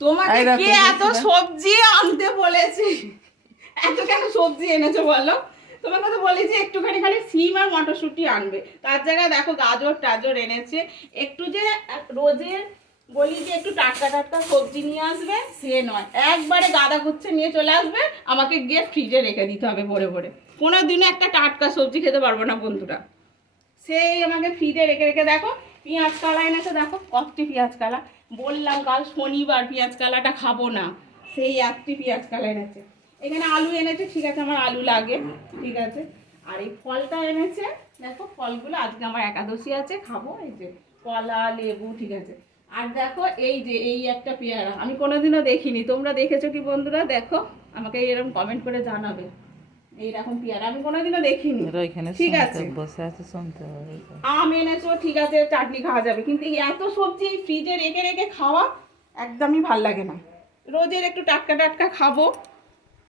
তোমাকে কে এত সবজি আনতে বলেছে? এত কেন সবজি এনেছো বলো? তোমাকে তো বলেছি একটুখানি খালি সিম আর মটরশুঁটি আনবে, তার জায়গায় দেখো গাজর টাজর এনেছে। একটু যে রোজের বলি যে একটু টাটকা টাটকা সবজি নিয়ে আসবে সে নয়, একবারে গাদা গুচ্ছে নিয়ে চলে আসবে, আমাকে গিয়ে ফ্রিজে রেখে দিতে হবে ভরে ভরে। কোনো দিনে একটা টাটকা সবজি খেতে পারবো না বন্ধুরা। সেই আমাকে ফ্রিজে রেখে রেখে দেখো পেঁয়াজ কালা এনেছে, দেখো কতটি পেঁয়াজ কালা। বললাম কাল শনিবার পেঁয়াজ কালাটা খাবো না, সেই একটি পেঁয়াজ কালা এনেছে। এখানে আলু এনেছে, ঠিক আছে আমার আলু লাগে, ঠিক আছে। আর এই ফলটা এনেছে, দেখো ফলগুলো আজকে আমার একাদশী আছে, খাবো। এই যে কলা লেবু, ঠিক আছে। আর দেখো এই যে এই একটা পেয়ারা আমি কোনোদিনও দেখিনি, তোমরা দেখেছো কি বন্ধুরা? দেখো আমাকে এরকম কমেন্ট করে জানাবে। এইরকম পেয়ারা আমি কোনোদিনও দেখিনি, ঠিক আছে। বসে আছে শুনতে হবে। আম এনেছো, ঠিক আছে চাটনি খাওয়া যাবে, কিন্তু এই এত সবজি ফ্রিজে রেখে রেখে খাওয়া একদমই ভাল লাগে না। রোজের একটু টাটকা টাটকা খাবো,